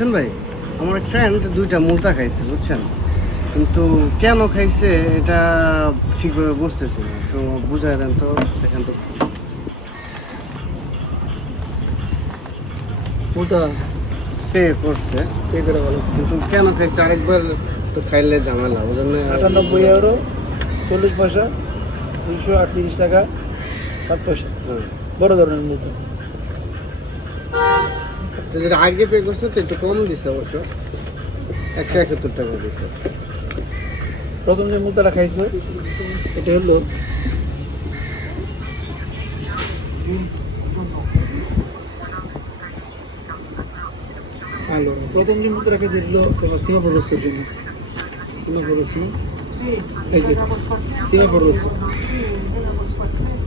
দিচ্ছেন ভাই আমার ফ্রেন্ড দুইটা মুর্তা খাইছে বুঝছেন? কিন্তু কেন খাইছে এটা ঠিকভাবে বুঝতেছি না। তো বুঝাই দেন তো দেখেন তো। ওটা পে করছে? পে করে ভালো কিন্তু কেন খাইছে? আরেকবার তো খাইলে ঝামেলা ওই জন্য আটানব্বই ইউরো চল্লিশ পয়সা দুশো আটত্রিশ টাকা সাত পয়সা। হ্যাঁ। বড় ধরনের মতো তো যেটা আগে পে করছে তো একটু কম দিছে অবশ্য। একশো একাত্তর টাকা দিছে। প্রথম যে মুতাটা খাইছে এটা হলো হ্যালো। প্রথম যে মুতাটা খাইছে এগুলো তোমার সীমা প্রদস্তের জন্য। সীমা প্রদস্ত এই যে সীমা প্রদস্ত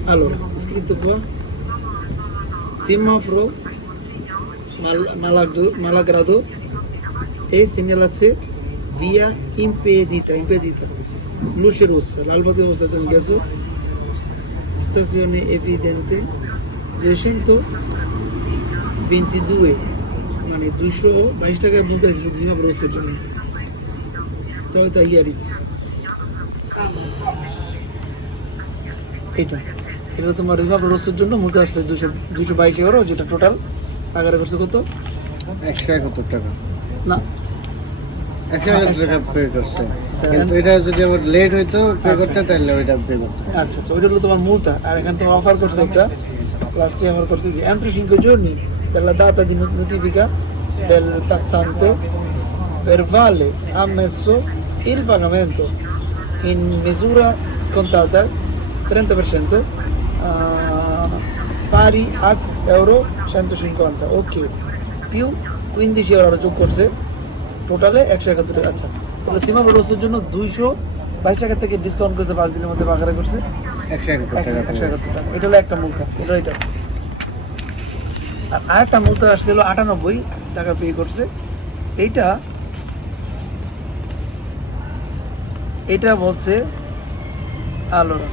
Allora, scritto qua semaforo malagrado e segnalasse via impedita, impedita. Luce rossa, l'alba devo stato ingresso, stazione evidente, 222 মানে দুশো বাইশ টাকার মধ্যে আছে সীমা প্রবেশের জন্য তবে তাই ইয়ারিস এইটা এটা তোমার রিমা প্রবেশের জন্য মধ্যে আসছে দুশো দুশো বাইশ ইউরো যেটা টোটাল আগারে করছে কত একশো একাত্তর টাকা না একশো একাত্তর টাকা পে করছে কিন্তু এটা যদি আমার লেট হইতো পে করতে তাহলে ওইটা পে করতে আচ্ছা আচ্ছা ওইটা হলো তোমার মুলতা আর এখানে তোমার অফার করছে একটা লাস্টে অফার করছে যে entri 5 giorni dalla data di notifica del passante per vale ammesso il pagamento in misura scontata 30% ah, pari a euro 150 ok più 15 euro যোগ করছে। টোটালে একশো একাত্তর আচ্ছা তাহলে সীমা প্রবেশের জন্য দুইশো বাইশ টাকা থেকে ডিসকাউন্ট করছে পাঁচ দিনের মধ্যে বাজারে করছে। একশো একাত্তর টাকা এটা হলো একটা মূলতা এটা এটা। আর আরেকটা মূলতা আসছিল আটানব্বই টাকা পে করছে। এইটা এটা বলছে আলোরা।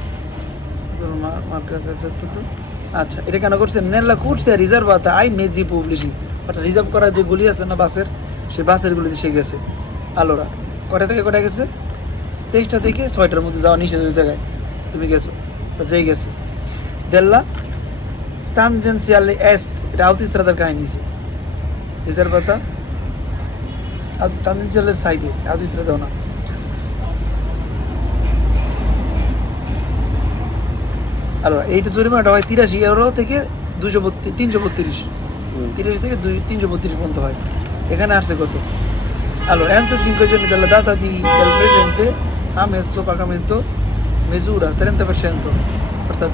আচ্ছা এটা কেন করছে নেলা কুটছে রিজার্ভ আই মেজি পাবলিশিং অর্থাৎ রিজার্ভ করার যে গুলি আছে না বাসের সে বাসের গুলিতে সে গেছে, আলোরা। কটা থেকে কটা গেছে? তেইশটা থেকে ছয়টার মধ্যে যাওয়া নিষেধ ওই জায়গায়। তুমি গেছো যেই গেছে। দেল্লা তানজেন্সিয়ালে এস্ট এটা আউতিস্ত্রাদার কাহিনী রিজার্ভাতা তানজেন্সিয়ালের সাইডে আউতিস্ত্রাদাও না। আর এইটা জরিমানাটা হয় তিরাশি ইউরো থেকে দুশো বত্রিশ তিনশো বত্রিশ। তিরাশি থেকে দুই তিনশো বত্রিশ পর্যন্ত হয়। এখানে আসছে কত? Allora, entro 5 giorni dalla data di, del presente ha messo pagamento misura 30%, অর্থাৎ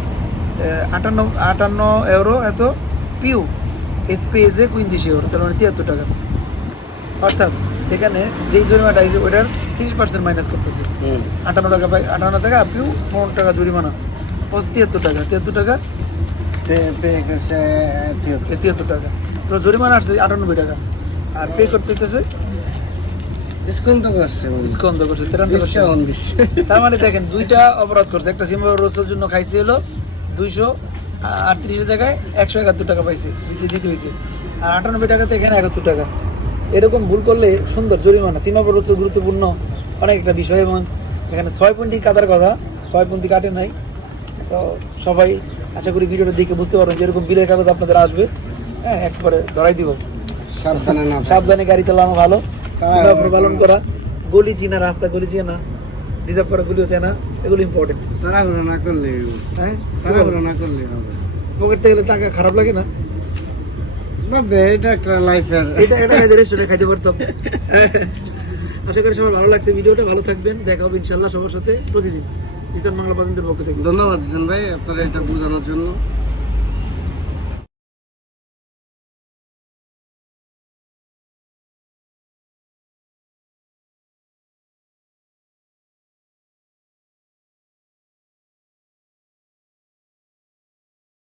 আটান্ন আটান্ন euro এত পিউ। স্পেসে 15 euro তার মানে তিয়াত্তর টাকা। অর্থাৎ এখানে যেই জরিমানাটা আছে ওটার তিরিশ পার্সেন্ট মাইনাস করতেছে। আটান্ন টাকা পাই আটান্ন টাকা পিউ পনেরো টাকা জরিমানা। তিয়াত্তর টাকা তিয়াত্তর টাকা? তিয়াত্তর। টাকা। তো জরিমানা আসছে আটানব্বই টাকা। আর পে করতে হইতেছে? ডিসকাউন্ট করছে ডিসকাউন্ট করছে তার মানে দেখেন দুইটা অপরাধ করছে। একটা সিম্বা রোসের জন্য খাইছে হলো দুইশো আটত্রিশের জায়গায় একশো একাত্তর টাকা পাইছে দিতে হয়েছে আর আটানব্বই টাকাতে এখানে একাত্তর টাকা। এরকম ভুল করলে সুন্দর জরিমানা। সীমা রোসের গুরুত্বপূর্ণ অনেক একটা বিষয় এবং এখানে ছয় পয়েন্টই কাটার কথা ছয় পয়েন্টই কাটে নাই। সবাই আশা করি ভিডিওটা দেখে বুঝতে পারবেন যে এরকম বিলের কাগজ আপনাদের আসবে। হ্যাঁ একবারে ধরাই দিব। সাবধানে না সাবধানে গাড়ি চালানো ভালো। পালন করা। গলি চিনা রাস্তা গলি চেনা। রিজার্ভ করা গলিও চেনা। এগুলো ইম্পর্টেন্ট তাড়াহুড়ো না করলে হ্যাঁ? তাড়াহুড়ো না করলে হবে। পকেট থেকে টাকা খারাপ লাগে না? ভাববে এটা একটা লাইফের এটা এটা রেস্টুরেন্টে খাইতে পারতাম। আশা করি সবার ভালো লাগছে ভিডিওটা। ভালো থাকবেন। দেখা হবে ইনশাল্লাহ সবার সাথে প্রতিদিন। কিষান বাংলা বাজানদের পক্ষ থেকে। ধন্যবাদ দিচ্ছেন ভাই আপনারা এটা বোঝানোর জন্য।